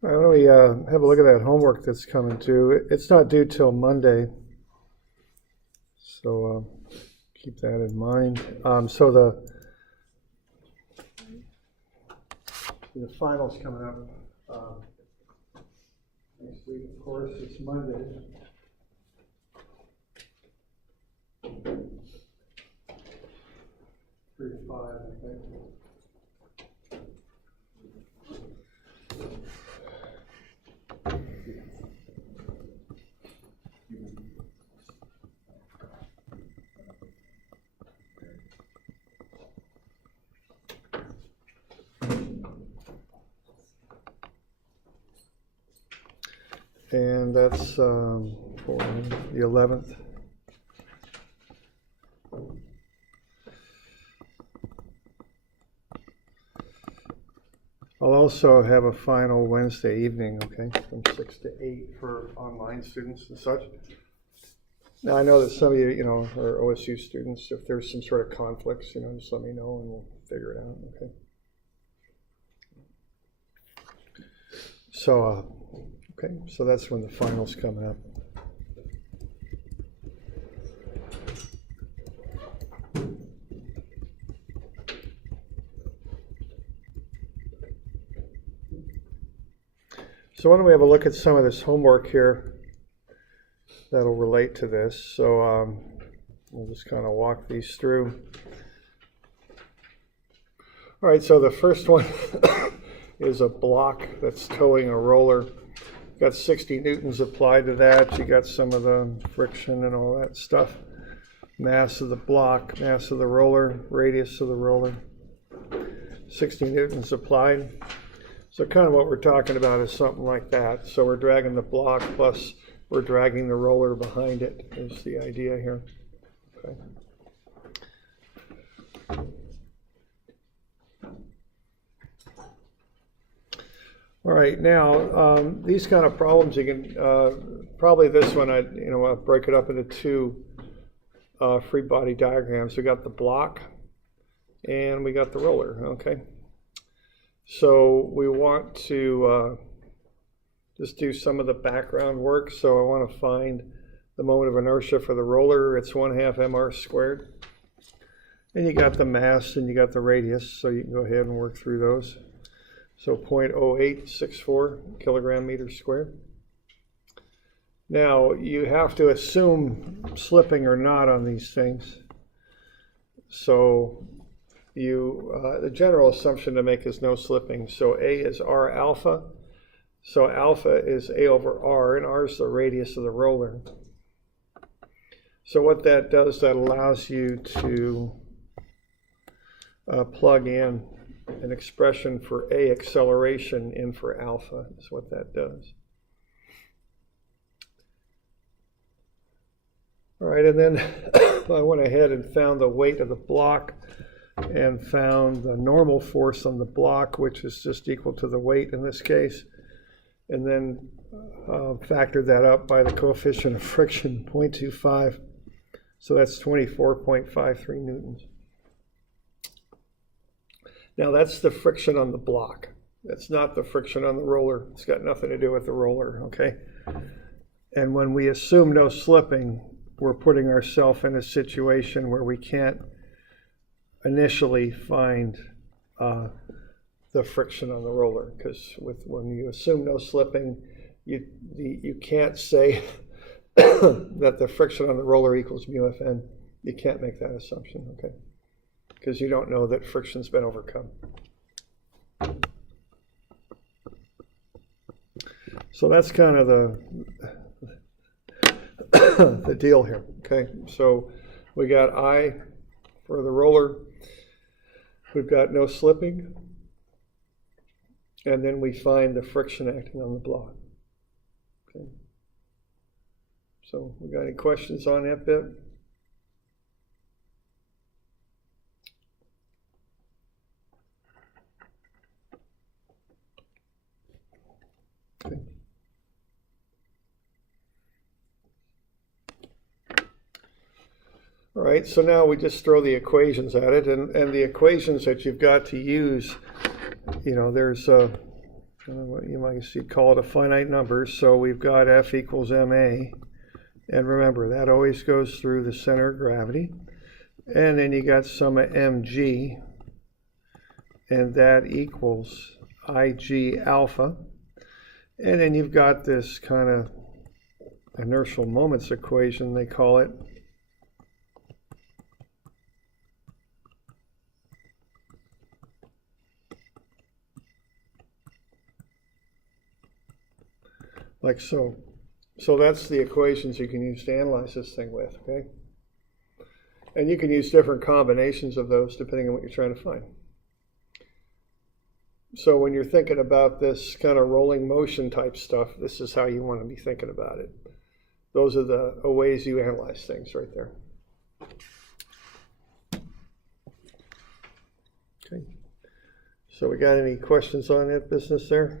Why don't we have a look at that homework that's coming too? It's not due till Monday, so keep that in mind. So the finals coming up next week, of course. It's Monday. 3 to 5, I think. And that's for the 11th. I'll also have a final Wednesday evening, okay, from 6 to 8 for online students and such. Now, I know that some of you, are OSU students. If there's some sort of conflicts, just let me know and we'll figure it out, okay? So, okay, so that's when the final's coming up. So why don't we have a look at some of this homework here that'll relate to this. So we'll just kind of walk these through. All right, so the first one is a block that's towing a roller. Got 60 newtons applied to that. You got some of the friction and all that stuff. Mass of the block, mass of the roller, radius of the roller. 60 newtons applied. So kind of what we're talking about is something like that. So we're dragging the block plus we're dragging the roller behind it is the idea here. Okay. All right, now these kind of problems you can probably this one I'll break it up into two free body diagrams. We got the block and we got the roller. Okay. So we want to just do some of the background work. So I want to find the moment of inertia for the roller. It's 1/2 mr squared. And you got the mass and you got the radius, so you can go ahead and work through those. So 0.0864 kilogram meters squared. Now you have to assume slipping or not on these things. So the general assumption to make is no slipping. So A is R alpha. So alpha is A over R, and R is the radius of the roller. So what that does, that allows you to plug in an expression for A acceleration in for alpha, is what that does. All right, and then I went ahead and found the weight of the block and found the normal force on the block, which is just equal to the weight in this case, and then factored that up by the coefficient of friction, 0.25. So that's 24.53 newtons. Now that's the friction on the block. That's not the friction on the roller. It's got nothing to do with the roller, okay? And when we assume no slipping, we're putting ourselves in a situation where we can't initially find the friction on the roller, because when you assume no slipping, you can't say that the friction on the roller equals mu Fn. You can't make that assumption, okay? Because you don't know that friction's been overcome. So that's kind of the deal here, okay? So we got I for the roller. We've got no slipping, and then we find the friction acting on the block. Okay. So we got any questions on that bit? Okay. All right, so now we just throw the equations at it, and the equations that you've got to use, there's what you might call it a finite number. So we've got F equals ma. And remember, that always goes through the center of gravity. And then you got some of mg, and that equals ig alpha. And then you've got this kind of inertial moments equation, they call it. Like so. So that's the equations you can use to analyze this thing with, okay? And you can use different combinations of those depending on what you're trying to find. So when you're thinking about this kind of rolling motion type stuff, this is how you want to be thinking about it. Those are the ways you analyze things right there. Okay. So we got any questions on that business there?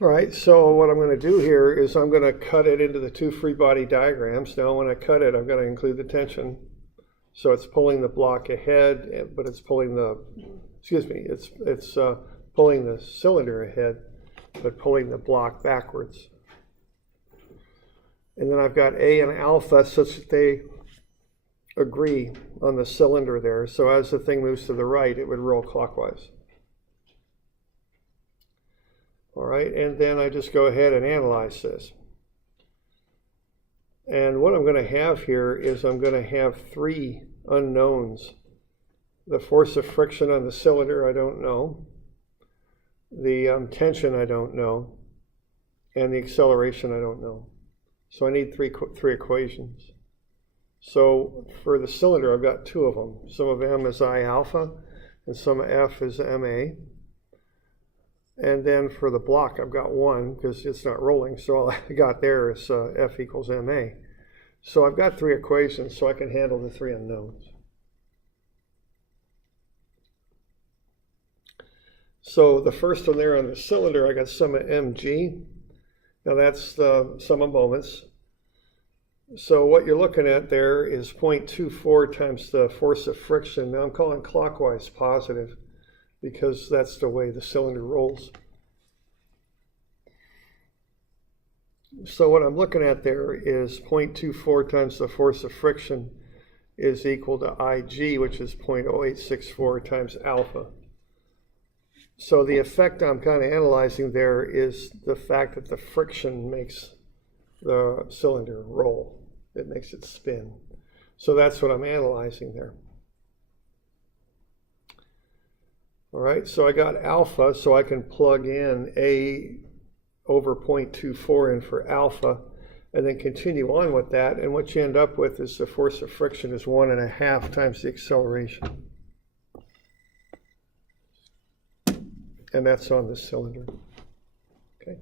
All right, so what I'm going to do here is I'm going to cut it into the two free body diagrams. Now when I cut it, I'm going to include the tension. So it's pulling the block ahead, but it's pulling the, it's pulling the cylinder ahead, but pulling the block backwards. And then I've got A and alpha such that they agree on the cylinder there. So as the thing moves to the right, it would roll clockwise. All right, and then I just go ahead and analyze this. And what I'm going to have here is I'm going to have three unknowns. The force of friction on the cylinder, I don't know. The tension, I don't know. And the acceleration, I don't know. So I need three equations. So for the cylinder, I've got two of them. Some of M is I alpha, and some of F is MA. And then for the block, I've got one because it's not rolling. So all I got there is F equals MA. So I've got three equations, so I can handle the three unknowns. So the first one there on the cylinder, I got sum of mg. Now that's the sum of moments. So what you're looking at there is 0.24 times the force of friction. Now I'm calling clockwise positive, because that's the way the cylinder rolls. So what I'm looking at there is 0.24 times the force of friction is equal to Ig, which is 0.0864 times alpha. So the effect I'm kind of analyzing there is the fact that the friction makes the cylinder roll. It makes it spin. So that's what I'm analyzing there. All right, so I got alpha, so I can plug in A over 0.24 in for alpha, and then continue on with that. And what you end up with is the force of friction is 1.5 times the acceleration. And that's on the cylinder. Okay.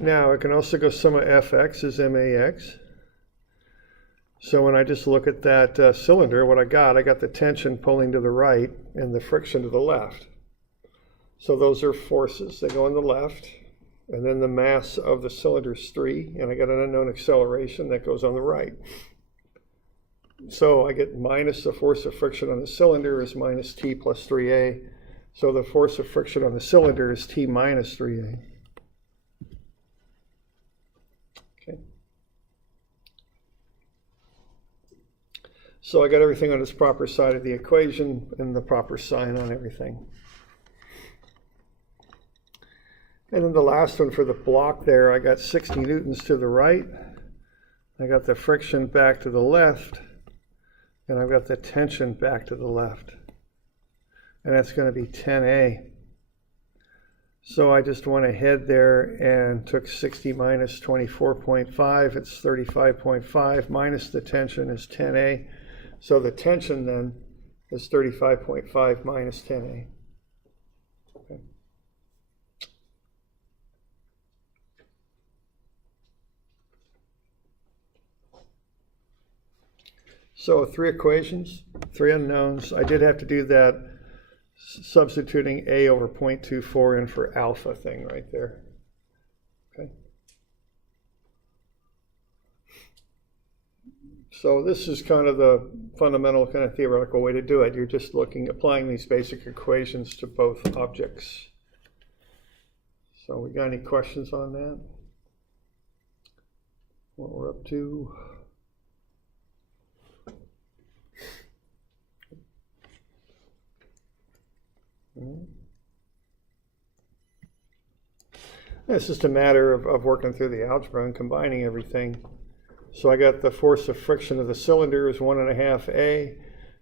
Now I can also go sum of Fx is max. So when I just look at that cylinder, what I got the tension pulling to the right and the friction to the left. So those are forces. They go on the left, and then the mass of the cylinder is 3, and I got an unknown acceleration that goes on the right. So I get minus the force of friction on the cylinder is minus t plus 3a. So the force of friction on the cylinder is t minus 3a. So I got everything on its proper side of the equation and the proper sign on everything. And then the last one for the block there, I got 60 newtons to the right. I got the friction back to the left, and I've got the tension back to the left. And that's going to be 10A. So I just went ahead there and took 60 minus 24.5. It's 35.5 minus the tension is 10A. So the tension then is 35.5 minus 10A. Okay. So 3 equations, 3 unknowns. I did have to do that substituting a over 0.24 in for alpha thing right there. Okay. So this is kind of the fundamental kind of theoretical way to do it. You're just applying these basic equations to both objects. So we got any questions on that? What we're up to? It's just a matter of working through the algebra and combining everything. So I got the force of friction of the cylinder is 1.5 A,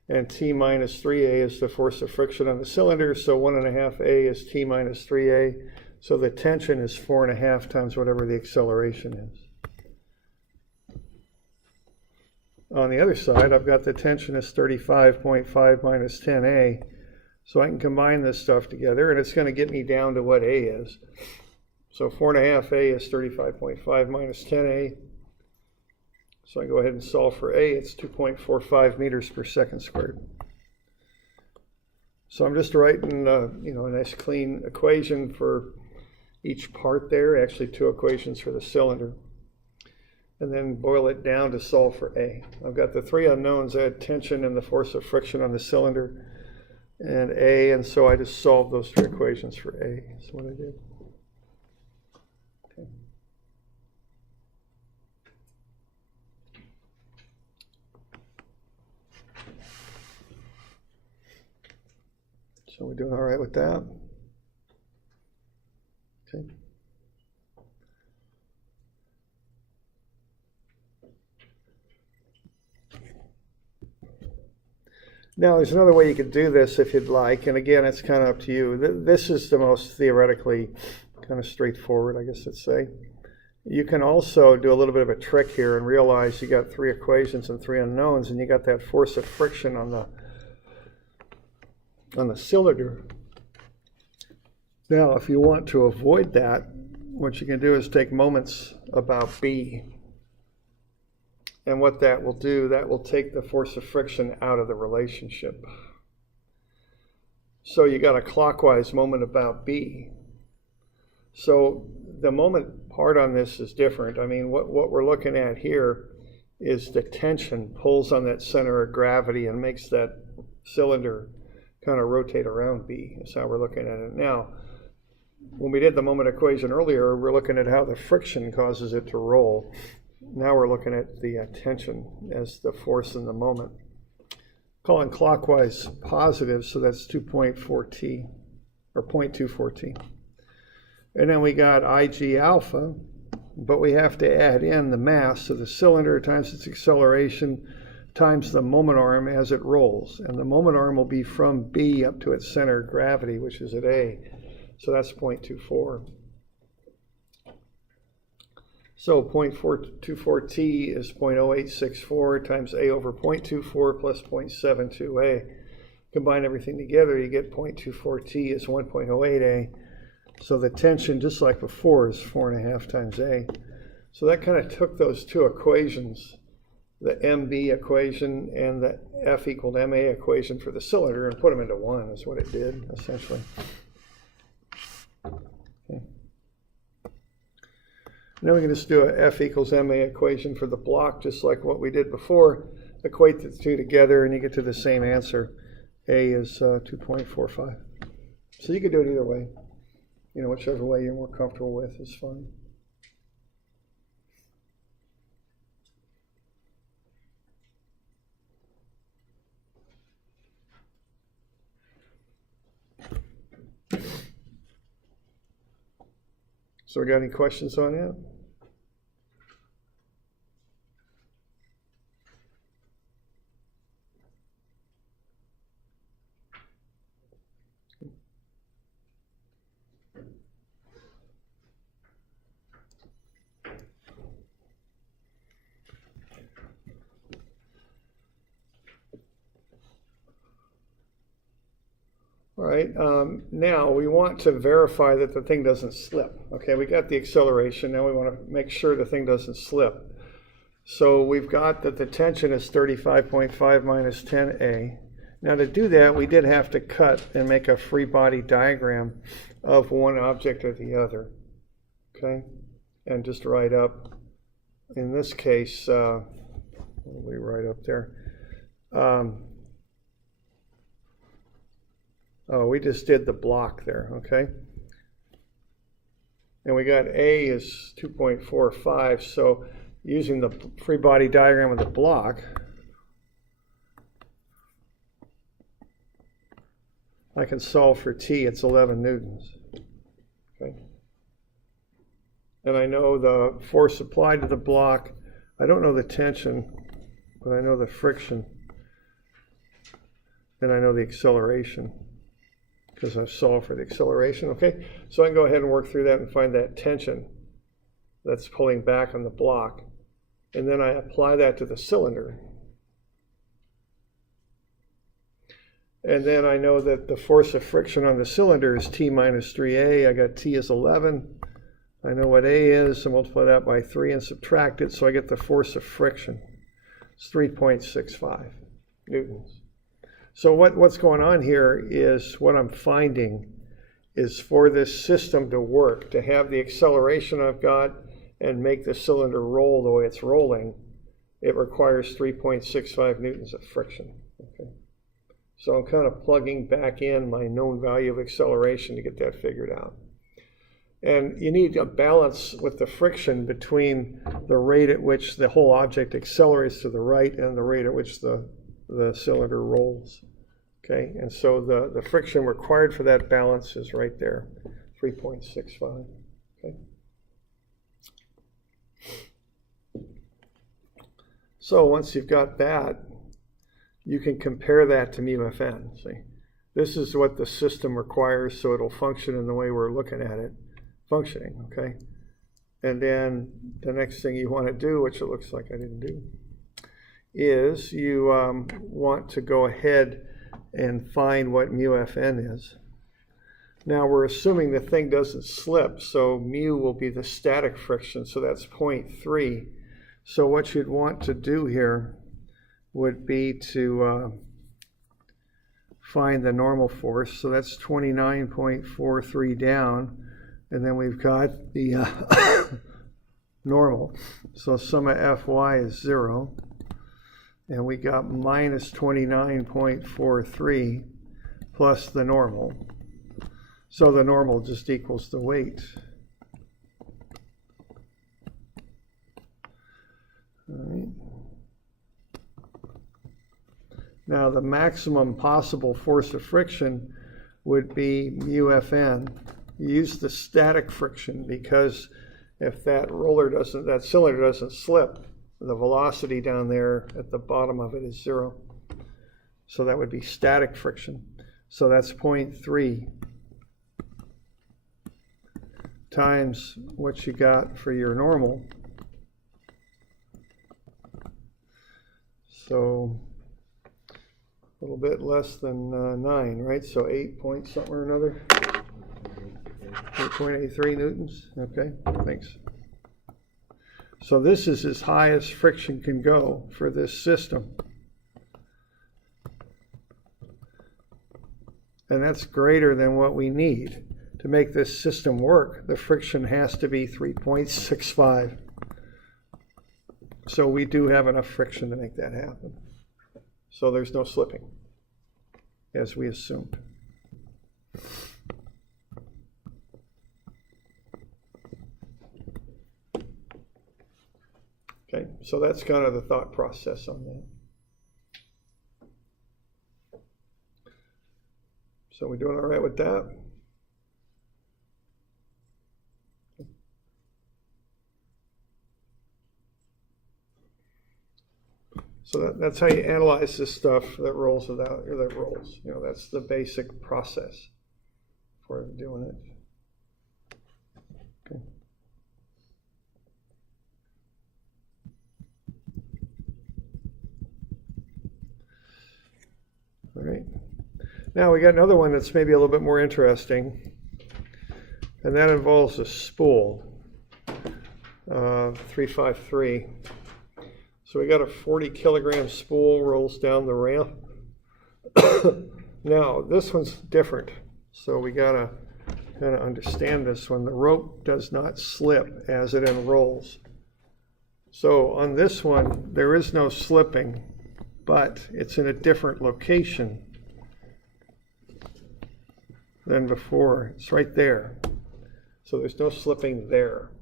and T minus 3A is the force of friction on the cylinder, so 1.5 A is T minus 3A. So the tension is 4.5 times whatever the acceleration is. On the other side, I've got the tension is 35.5 minus 10A. So I can combine this stuff together, and it's going to get me down to what A is. So 4.5A is 35.5 minus 10A. So I go ahead and solve for A. It's 2.45 meters per second squared. So I'm just writing, a nice clean equation for each part there. Actually, 2 equations for the cylinder. And then boil it down to solve for A. I've got the 3 unknowns. I had tension and the force of friction on the cylinder and A, and so I just solved those 2 equations for A. That's what I did. Okay. So we're doing all right with that? Okay. Now, there's another way you could do this if you'd like, and again, it's kind of up to you. This is the most theoretically kind of straightforward, I guess let's say. You can also do a little bit of a trick here and realize you got 3 equations and 3 unknowns, and you got that force of friction on the cylinder. Now, if you want to avoid that, what you can do is take moments about B. And what that will do, that will take the force of friction out of the relationship. So you got a clockwise moment about B. So the moment part on this is different. I mean, what we're looking at here is the tension pulls on that center of gravity and makes that cylinder kind of rotate around B. That's how we're looking at it now. When we did the moment equation earlier, we're looking at how the friction causes it to roll. Now we're looking at the tension as the force in the moment. Calling clockwise positive, so that's 2.4 T, or 0.24 T. And then we got IG alpha, but we have to add in the mass of the cylinder times its acceleration times the moment arm as it rolls. And the moment arm will be from B up to its center of gravity, which is at A. So that's 0.24. So 0.424 T is 0.0864 times A over 0.24 plus 0.72A. Combine everything together, you get 0.24 T is 1.08A. So the tension, just like before, is 4.5 times A. So that kind of took those 2 equations, the MB equation and the F equaled MA equation for the cylinder, and put them into one, is what it did, essentially. Okay. Now we can just do a F equals MA equation for the block, just like what we did before. Equate the 2 together and you get to the same answer. A is 2.45. So you could do it either way. Whichever way you're more comfortable with is fine. So we got any questions on that? All right, now we want to verify that the thing doesn't slip. Okay, we got the acceleration, now we want to make sure the thing doesn't slip. So we've got that the tension is 35.5 minus 10A. Now to do that, we did have to cut and make a free body diagram of one object or the other, okay? And just write up, in this case, what will we write up there? We just did the block there, okay? And we got A is 2.45, so using the free body diagram of the block, I can solve for T, it's 11 newtons, okay? And I know the force applied to the block. I don't know the tension, but I know the friction, and I know the acceleration, because I've solved for the acceleration, okay? So I can go ahead and work through that and find that tension that's pulling back on the block. And then I apply that to the cylinder. And then I know that the force of friction on the cylinder is T minus 3A. I got T is 11. I know what A is, so multiply that by 3 and subtract it, so I get the force of friction. It's 3.65 newtons. So what's going on here is, what I'm finding is, for this system to work, to have the acceleration I've got and make the cylinder roll the way it's rolling, it requires 3.65 newtons of friction. Okay. So I'm kind of plugging back in my known value of acceleration to get that figured out. And you need a balance with the friction between the rate at which the whole object accelerates to the right and the rate at which the cylinder rolls. Okay, and so the friction required for that balance is right there, 3.65. Okay. So once you've got that, you can compare that to mu Fn. See, this is what the system requires, so it'll function in the way we're looking at it functioning, okay? And then the next thing you want to do, which it looks like I didn't do, is you want to go ahead and find what mu Fn is. Now we're assuming the thing doesn't slip, so mu will be the static friction, so that's 0.3. So what you'd want to do here would be to find the normal force. So that's 29.43 down, and then we've got the normal. So sum of Fy is 0, and we got minus 29.43 plus the normal. So the normal just equals the weight. All right. Now the maximum possible force of friction would be mu Fn. You use the static friction, because if that cylinder doesn't slip, the velocity down there at the bottom of it is 0. So that would be static friction. So that's 0.3 times what you got for your normal. So a little bit less than 9, right? So 8 point something or another. 8.83 newtons. Okay, thanks. So this is as high as friction can go for this system. And that's greater than what we need. To make this system work, the friction has to be 3.65. So we do have enough friction to make that happen. So there's no slipping, as we assumed. Okay, so that's kind of the thought process on that. So we're doing all right with that? So that's how you analyze this stuff that rolls without, or that rolls. You know, that's the basic process for doing it. Okay. All right. Now we got another one that's maybe a little bit more interesting, and that involves a spool, 353. So we got a 40 kilogram spool rolls down the ramp. Now, this one's different. So we gotta kind of understand this one. The rope does not slip as it unrolls. So on this one, there is no slipping, but it's in a different location than before. It's right there. So there's no slipping there.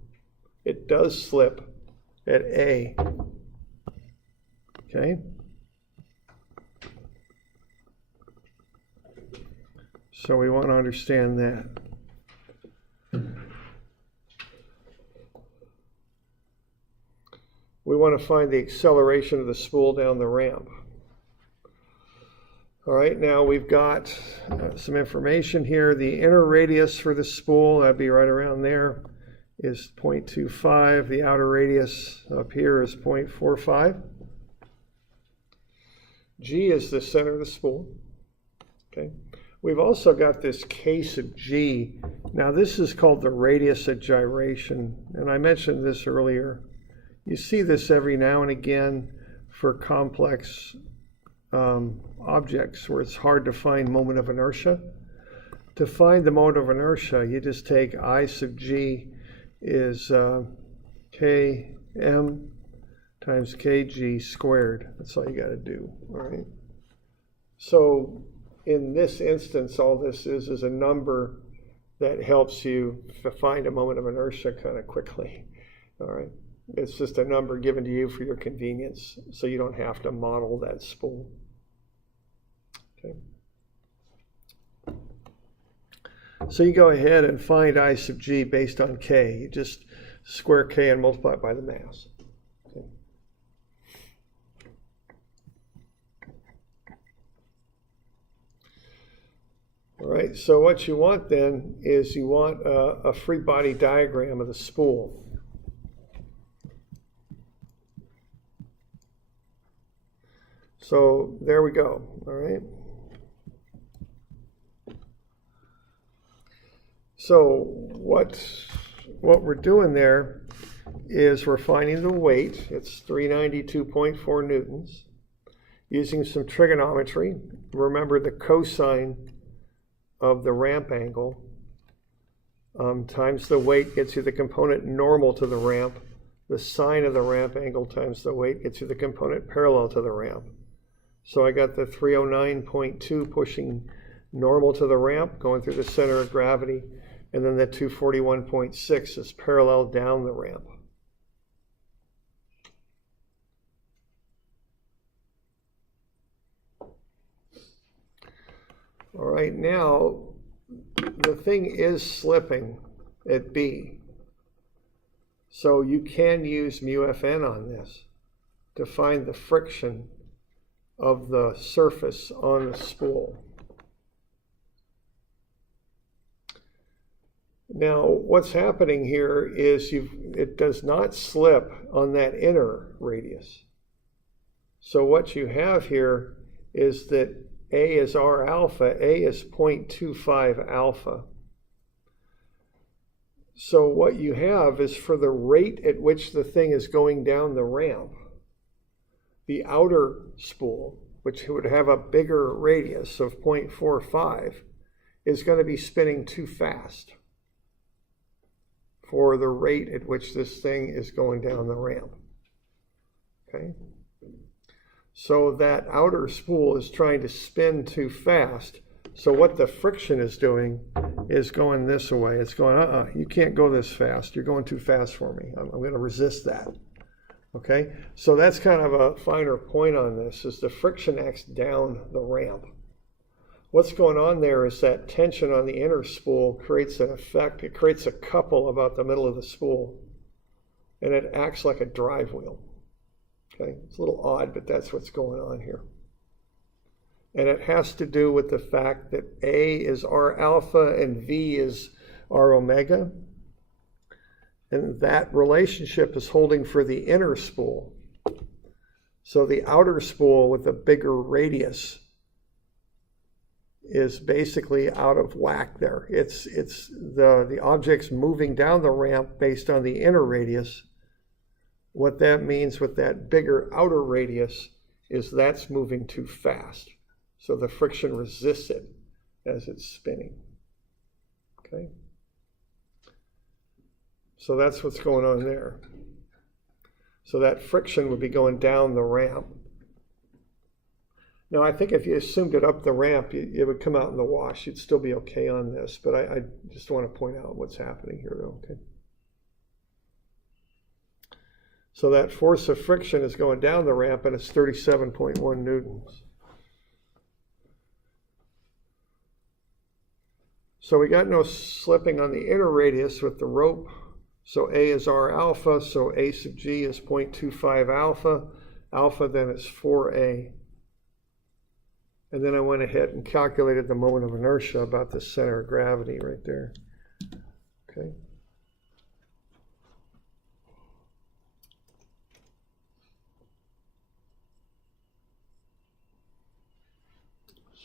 It does slip at A. Okay? So we want to understand that. We want to find the acceleration of the spool down the ramp. All right, now we've got some information here. The inner radius for the spool, that'd be right around there, is 0.25. The outer radius up here is 0.45. G is the center of the spool. Okay. We've also got this case of G. Now this is called the radius of gyration, and I mentioned this earlier. You see this every now and again for complex objects where it's hard to find moment of inertia. To find the moment of inertia, you just take I sub G is Km times Kg squared. That's all you got to do, all right? So in this instance, all this is a number that helps you find a moment of inertia kind of quickly, all right? It's just a number given to you for your convenience, so you don't have to model that spool. Okay. So you go ahead and find I sub G based on K. You just square K and multiply it by the mass. Okay. All right, so what you want then is you want a free body diagram of the spool. So there we go, all right? So what we're doing there is we're finding the weight. It's 392.4 newtons. Using some trigonometry, remember the cosine of the ramp angle times the weight gets you the component normal to the ramp. The sine of the ramp angle times the weight gets you the component parallel to the ramp. So I got the 309.2 pushing normal to the ramp, going through the center of gravity, and then the 241.6 is parallel down the ramp. All right, now the thing is slipping at B. So you can use μFN on this to find the friction of the surface on the spool. Now, what's happening here is it does not slip on that inner radius. So what you have here is that A is R alpha, A is 0.25 alpha. So what you have is for the rate at which the thing is going down the ramp, the outer spool, which would have a bigger radius of 0.45, is going to be spinning too fast for the rate at which this thing is going down the ramp. Okay? So that outer spool is trying to spin too fast. So what the friction is doing is going this way. It's going, you can't go this fast. You're going too fast for me. I'm going to resist that. Okay? So that's kind of a finer point on this, is the friction acts down the ramp. What's going on there is that tension on the inner spool creates an effect. It creates a couple about the middle of the spool, and it acts like a drive wheel. Okay, it's a little odd, but that's what's going on here. And it has to do with the fact that A is R alpha and V is R omega. And that relationship is holding for the inner spool. So the outer spool with a bigger radius is basically out of whack there. It's the object's moving down the ramp based on the inner radius, What that means with that bigger outer radius is that's moving too fast. So the friction resists it as it's spinning. Okay? So that's what's going on there. So that friction would be going down the ramp. Now, I think if you assumed it up the ramp, it would come out in the wash. You'd still be okay on this, but I just want to point out what's happening here, though, okay? So that force of friction is going down the ramp, and it's 37.1 newtons. So we got no slipping on the inner radius with the rope. So A is R alpha, so A sub G is 0.25 alpha. Alpha then is 4A. And then I went ahead and calculated the moment of inertia about the center of gravity right there. Okay.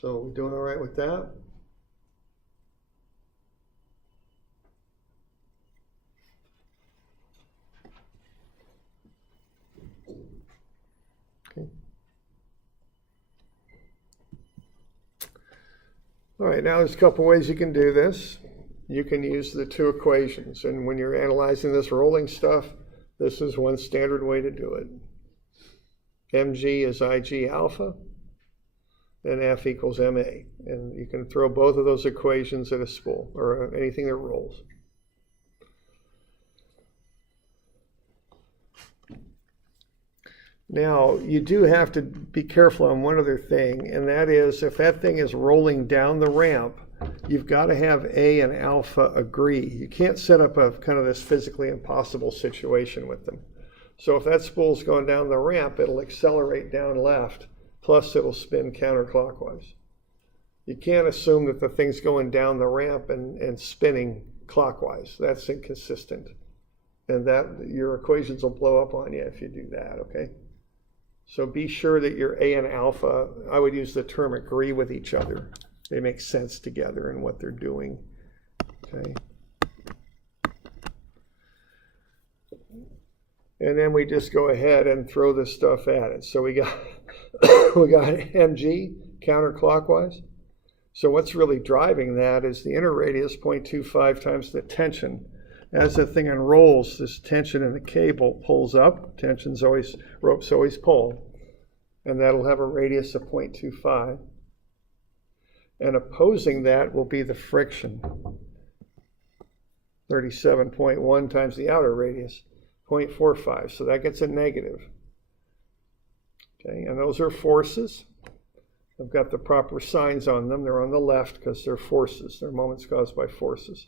So we doing all right with that? Okay. All right, now there's a couple ways you can do this. You can use the two equations, and when you're analyzing this rolling stuff, this is one standard way to do it. mg is Ig alpha, and F equals ma. And you can throw both of those equations at a spool, or anything that rolls. Now, you do have to be careful on one other thing, and that is if that thing is rolling down the ramp, you've got to have A and alpha agree. You can't set up a kind of this physically impossible situation with them. So if that spool's going down the ramp, it'll accelerate down left, plus it'll spin counterclockwise. You can't assume that the thing's going down the ramp and spinning clockwise. That's inconsistent. And that your equations will blow up on you if you do that, okay? So be sure that your A and alpha, I would use the term agree with each other. They make sense together in what they're doing, okay? And then we just go ahead and throw this stuff at it. So we got mg counterclockwise. So what's really driving that is the inner radius, 0.25 times the tension. As the thing unrolls, this tension in the cable pulls up. Tension's always, ropes always pull. And that'll have a radius of 0.25. And opposing that will be the friction. 37.1 times the outer radius, 0.45. So that gets a negative. Okay, and those are forces. I've got the proper signs on them. They're on the left because they're forces. They're moments caused by forces.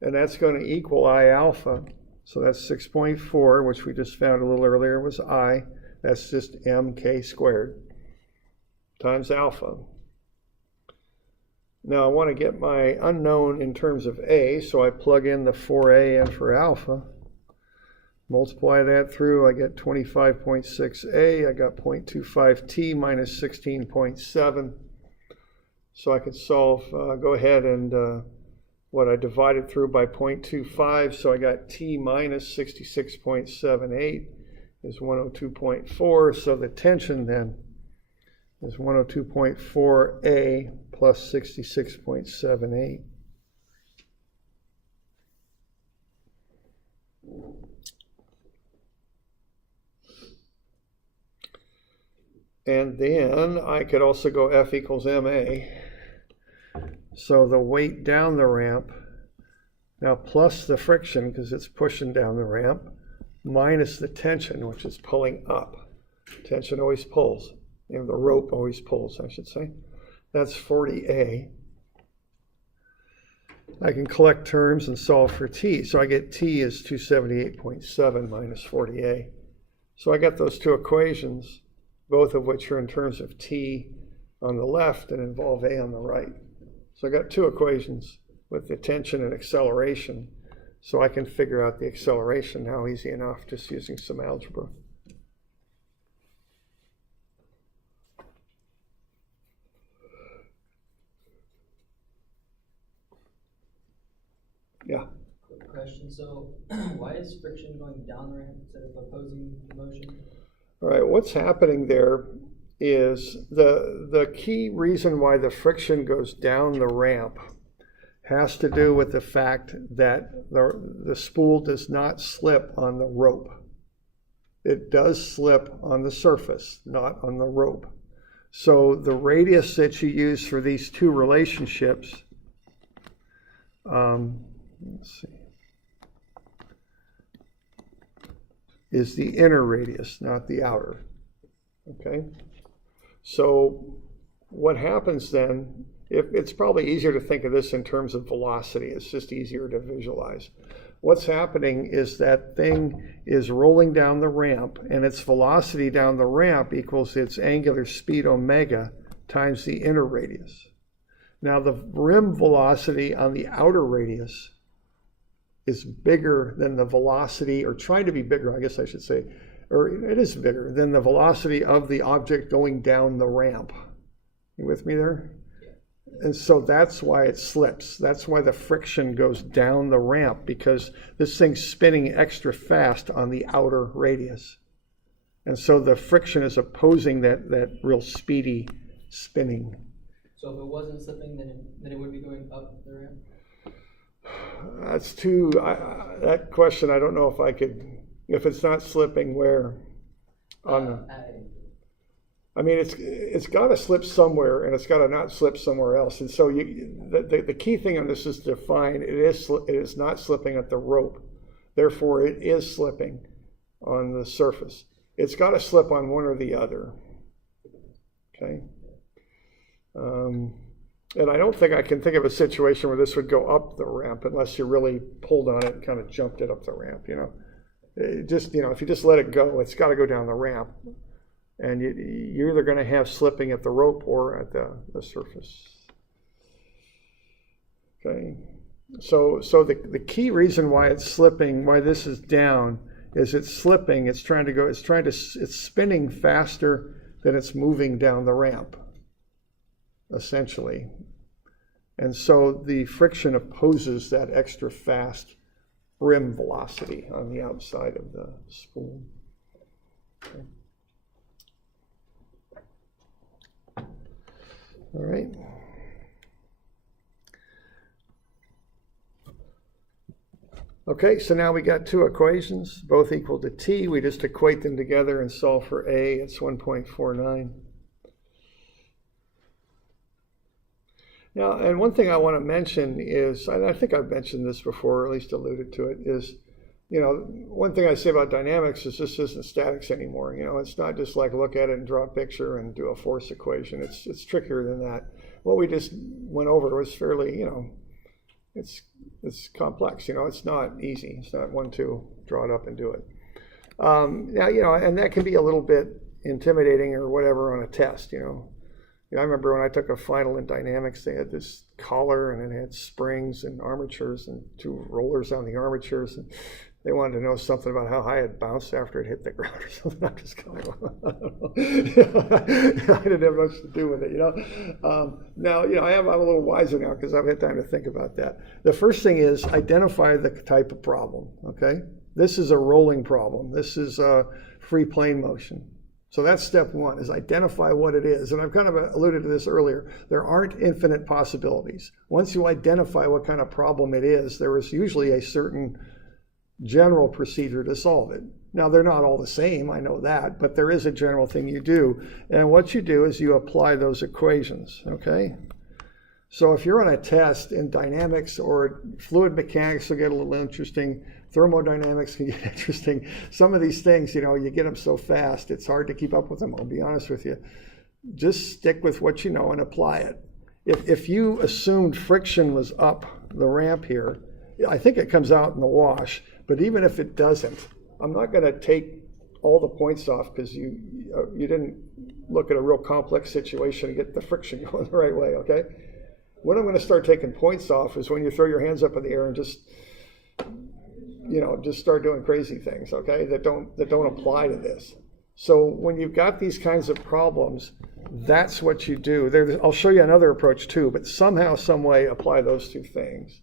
And that's going to equal I alpha. So that's 6.4, which we just found a little earlier was I. That's just mk squared times alpha. Now I want to get my unknown in terms of A, so I plug in the 4A in for alpha. Multiply that through, I get 25.6A. I got 0.25T minus 16.7. So I could solve, go ahead and what I divided through by 0.25, so I got T minus 66.78 is 102.4, so the tension then is 102.4A plus 66.78. And then I could also go F equals ma. So the weight down the ramp, now plus the friction because it's pushing down the ramp, minus the tension, which is pulling up. Tension always pulls. You know, the rope always pulls, I should say. That's 40A. I can collect terms and solve for T. So I get T is 278.7 minus 40A. So I got those two equations, both of which are in terms of T on the left and involve A on the right. So I got two equations with the tension and acceleration. So I can figure out the acceleration now easy enough just using some algebra. Yeah. question. So why is friction going down the ramp instead of opposing the motion? All right, what's happening there is the key reason why the friction goes down the ramp has to do with the fact that the spool does not slip on the rope. It does slip on the surface, not on the rope. So the radius that you use for these two relationships, let's see, is the inner radius, not the outer. Okay? So what happens then, if it's probably easier to think of this in terms of velocity, it's just easier to visualize. What's happening is that thing is rolling down the ramp, and its velocity down the ramp equals its angular speed omega times the inner radius. Now the rim velocity on the outer radius is bigger than the velocity, or trying to be bigger, I guess I should say, or it is bigger than the velocity of the object going down the ramp. You with me there? And so that's why it slips. That's why the friction goes down the ramp, because this thing's spinning extra fast on the outer radius. And so the friction is opposing that real speedy spinning. So if it wasn't slipping, then it would be going up the ramp? That's too, that question, I don't know if I could, if it's not slipping where? I mean, it's got to slip somewhere, and it's got to not slip somewhere else. And so the key thing on this is to find it is not slipping at the rope. Therefore, it is slipping on the surface. It's got to slip on one or the other. Okay? And I don't think I can think of a situation where this would go up the ramp unless you really pulled on it and kind of jumped it up the ramp, you know. If you just let it go, it's got to go down the ramp. And you're either going to have slipping at the rope or at the surface. Okay, so the key reason why it's slipping, why this is down, is it's slipping. It's spinning faster than it's moving down the ramp, essentially. And so the friction opposes that extra fast rim velocity on the outside of the spool. Okay. All right. Okay, so now we got two equations, both equal to t. We just equate them together and solve for a. It's 1.49. Now, and one thing I want to mention is, and I think I've mentioned this before, or at least alluded to it, is, you know, one thing I say about dynamics is this isn't statics anymore. You know, it's not just like look at it and draw a picture and do a force equation. It's trickier than that. What we just went over was fairly, you know, it's complex. You know, it's not easy. It's not 1, 2, draw it up and do it. Now, you know, and that can be a little bit intimidating or whatever on a test. You know, I remember when I took a final in dynamics, they had this collar and it had springs and armatures and 2 rollers on the armatures, and they wanted to know something about how high it bounced after it hit the ground or something. I'm just kind of, I didn't have much to do with it, you know. Now, you know, I'm a little wiser now because I've had time to think about that. The first thing is identify the type of problem, okay? This is a rolling problem. This is a free plane motion. So that's step one, is identify what it is. And I've kind of alluded to this earlier. There aren't infinite possibilities. Once you identify what kind of problem it is, there is usually a certain general procedure to solve it. Now, they're not all the same, I know that, but there is a general thing you do. And what you do is you apply those equations, okay? So if you're on a test in dynamics or fluid mechanics will get a little interesting, thermodynamics can get interesting. Some of these things, you know, you get them so fast, it's hard to keep up with them, I'll be honest with you. Just stick with what you know and apply it. If you assumed friction was up the ramp here, I think it comes out in the wash, but even if it doesn't, I'm not going to take all the points off because you didn't look at a real complex situation and get the friction going the right way, okay? When I'm going to start taking points off is when you throw your hands up in the air and just, you know, just start doing crazy things, okay, that don't apply to this. So when you've got these kinds of problems, that's what you do. I'll show you another approach too, but somehow, some way, apply those two things.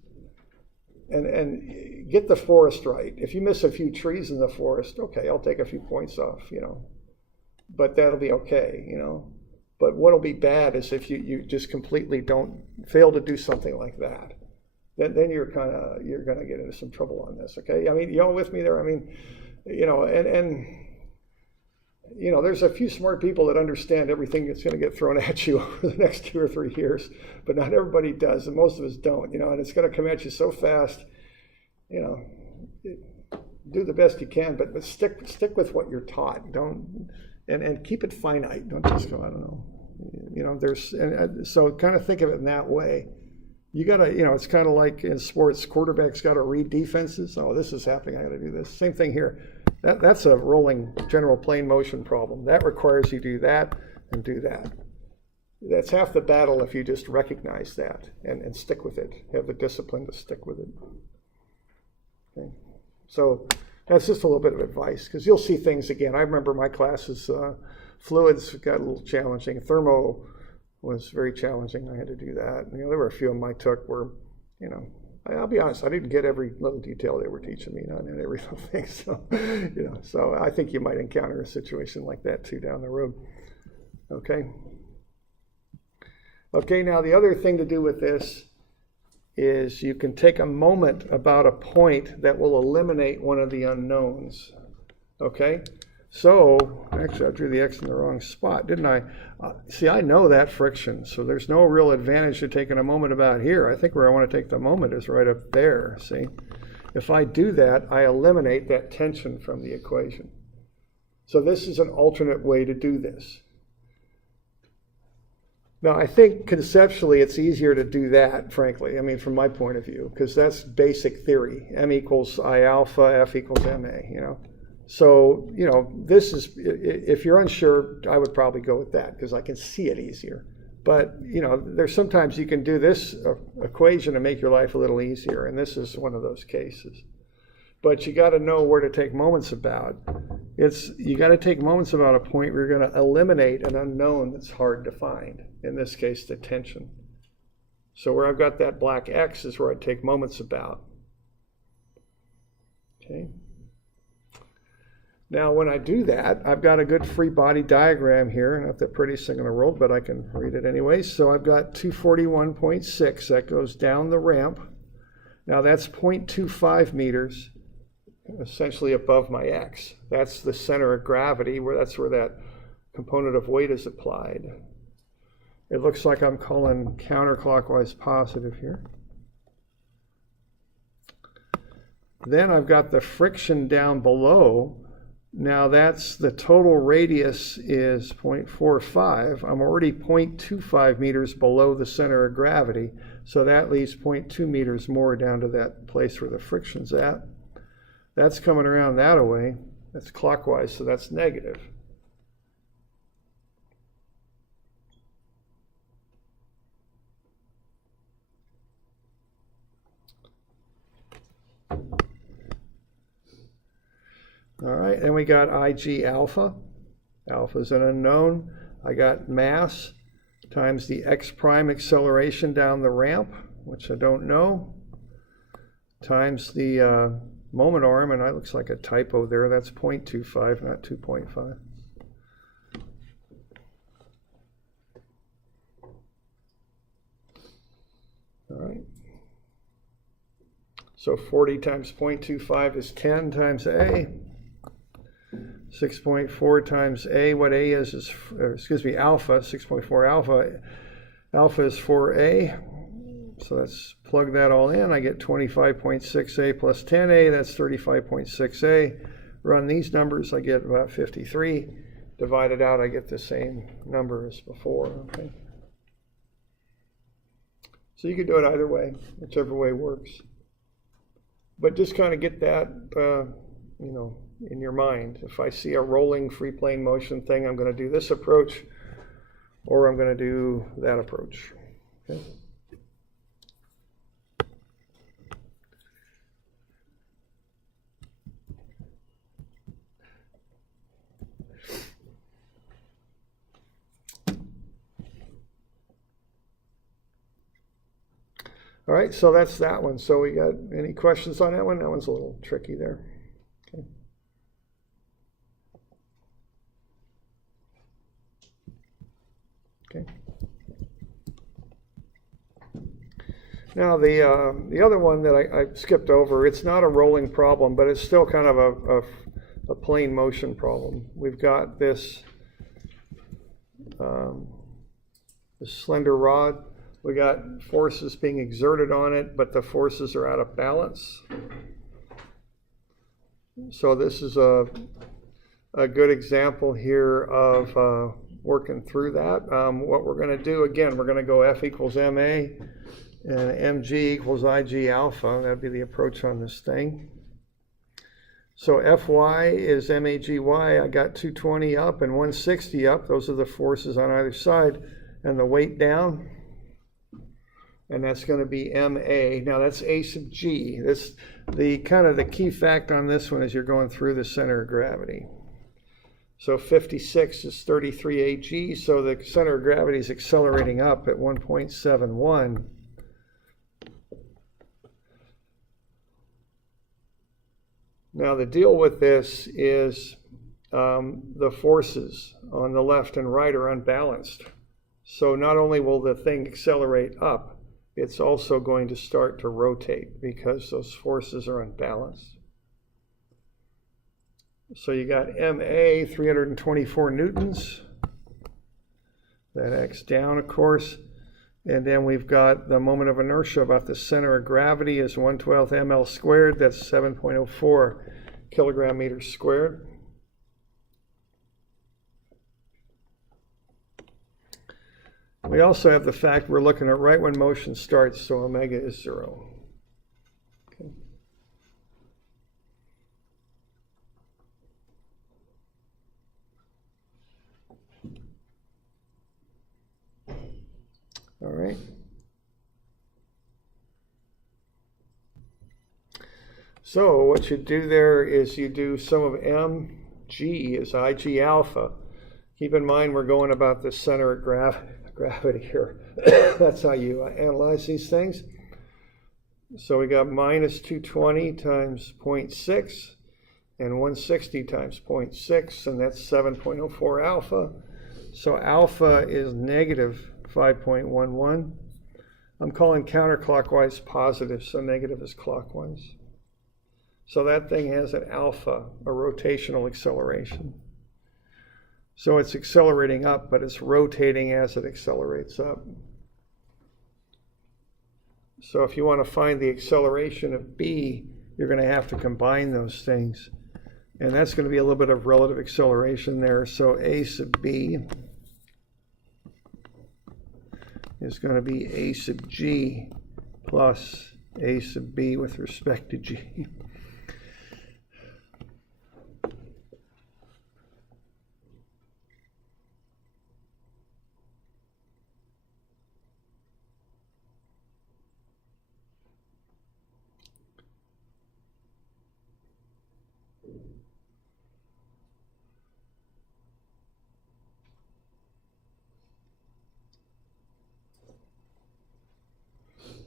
and get the forest right. If you miss a few trees in the forest, okay, I'll take a few points off, but that'll be okay, But what'll be bad is if you just completely don't fail to do something like that. Then you're going to get into some trouble on this, okay? I mean, you all with me there? I mean, there's a few smart people that understand everything that's going to get thrown at you over the next 2 or 3 years, but not everybody does, and most of us don't, and it's going to come at you so fast, do the best you can, but stick with what you're taught. Don't, and keep it finite. Don't just go, I don't know. So kind of think of it in that way. You got to, it's kind of like in sports, quarterbacks got to read defenses. Oh, this is happening, I got to do this. Same thing here. That's a rolling general plane motion problem. That requires you do that and do that. That's half the battle if you just recognize that and stick with it. Have the discipline to stick with it. Okay. So that's just a little bit of advice, because you'll see things again. I remember my classes, fluids got a little challenging. Thermo was very challenging. I had to do that. There were a few of them I took where, I'll be honest, I didn't get every little detail they were teaching me, not in every little thing. So, so I think you might encounter a situation like that too down the road. Okay. Okay, now the other thing to do with this is you can take a moment about a point that will eliminate one of the unknowns. Okay? So, actually I drew the X in the wrong spot, didn't I? See, I know that friction, so there's no real advantage to taking a moment about here. I think where I want to take the moment is right up there, see? If I do that, I eliminate that tension from the equation. So this is an alternate way to do this. Now, I think conceptually it's easier to do that, frankly, from my point of view, because that's basic theory. M equals I alpha, F equals MA, So, this is, if you're unsure, I would probably go with that, because I can see it easier. But, there's sometimes you can do this equation and make your life a little easier, and this is one of those cases. But you got to know where to take moments about. You got to take moments about a point where you're going to eliminate an unknown that's hard to find. In this case, the tension. So where I've got that black X is where I take moments about. Okay. Now, when I do that, I've got a good free body diagram here. Not the prettiest thing in the world, but I can read it anyway. So I've got 241.6. That goes down the ramp. Now that's 0.25 meters, essentially above my X. That's the center of gravity, that's where that component of weight is applied. It looks like I'm calling counterclockwise positive here. Then I've got the friction down below. Now that's the total radius is 0.45. I'm already 0.25 meters below the center of gravity, so that leaves 0.2 meters more down to that place where the friction's at. That's coming around that way. That's clockwise, so that's negative. All right, and we got IG alpha. Alpha is an unknown. I got mass times the X prime acceleration down the ramp, which I don't know, times the moment arm, and that looks like a typo there. That's 0.25, not 2.5. All right. So 40 times 0.25 is 10 times A. 6.4 times A, what A is alpha, 6.4 alpha. Alpha is 4A. So let's plug that all in. I get 25.6A plus 10A, that's 35.6A. Run these numbers, I get about 53. Divided out, I get the same number as before. Okay. So you could do it either way, whichever way works. But just kind of get that, in your mind. If I see a rolling free plane motion thing, I'm going to do this approach, or I'm going to do that approach. Okay. All right, so that's that one. So we got any questions on that one? That one's a little tricky there. Okay. Okay. Now the other one that I skipped over, it's not a rolling problem, but it's still kind of a plane motion problem. We've got this slender rod. We got forces being exerted on it, but the forces are out of balance. So this is a good example here of working through that. What we're going to do, again, we're going to go F equals MA and mg equals IG alpha. That'd be the approach on this thing. So Fy is magy. I got 220 up and 160 up. Those are the forces on either side. And the weight down. And that's going to be MA. Now that's A sub G. The key fact on this one is you're going through the center of gravity. So 56 is 33 AG. So the center of gravity is accelerating up at 1.71. Now the deal with this is the forces on the left and right are unbalanced. So not only will the thing accelerate up, it's also going to start to rotate because those forces are unbalanced. So you got MA, 324 newtons. That acts down, of course. And then we've got the moment of inertia about the center of gravity is 1/12 ml squared. That's 7.04 kilogram meters squared. We also have the fact we're looking at right when motion starts, so omega is 0. Okay. All right. So what you do there is you do sum of mg is IG alpha. Keep in mind we're going about the center of gravity here. That's how you analyze these things. So we got minus 220 times 0.6 and 160 times 0.6, and that's 7.04 alpha. So alpha is negative 5.11. I'm calling counterclockwise positive, so negative is clockwise. So that thing has an alpha, a rotational acceleration. So it's accelerating up, but it's rotating as it accelerates up. So if you want to find the acceleration of B, you're going to have to combine those things. And that's going to be a little bit of relative acceleration there. So A sub B is going to be A sub G plus A sub B with respect to G.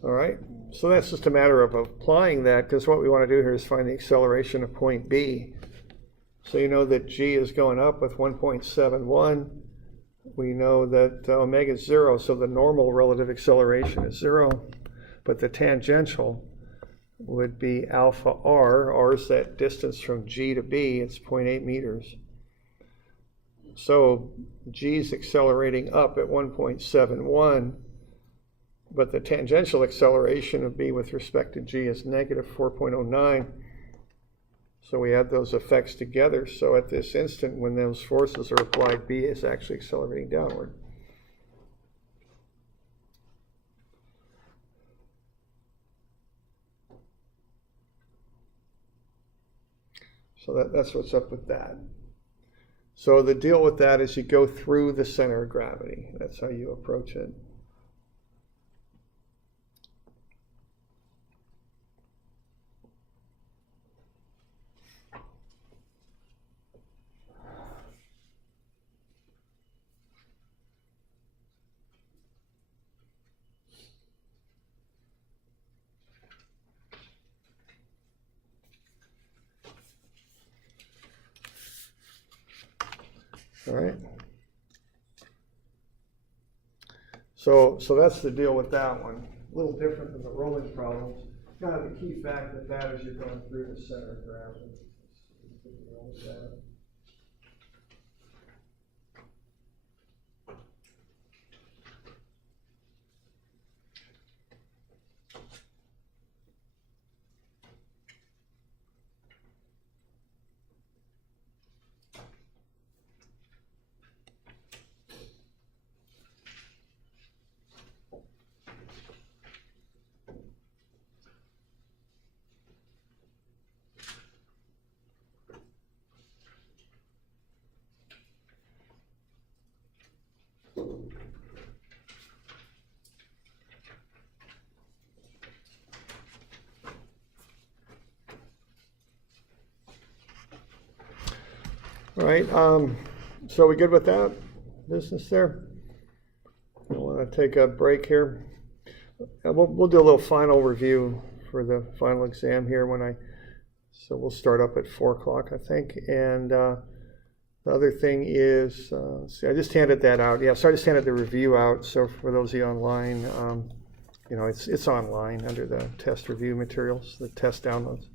All right, so that's just a matter of applying that, because what we want to do here is find the acceleration of point B. So you know that G is going up with 1.71. We know that omega is 0, so the normal relative acceleration is 0. But the tangential would be alpha r. R is that distance from G to B. It's 0.8 meters. So G is accelerating up at 1.71. But the tangential acceleration of B with respect to G is negative 4.09. So we add those effects together. So at this instant, when those forces are applied, B is actually accelerating downward. So that's what's up with that. So the deal with that is you go through the center of gravity. That's how you approach it. All right. So that's the deal with that one. A little different than the rolling problems. Kind of the key fact with that is you're going through the center of gravity. All right, so we good with that business there? I want to take a break here. We'll do a little final review for the final exam here so we'll start up at 4 o'clock, I think. And the other thing is, see, I just handed that out. Yeah, so I just handed the review out. So for those of you online, it's online under the test review materials, the test downloads.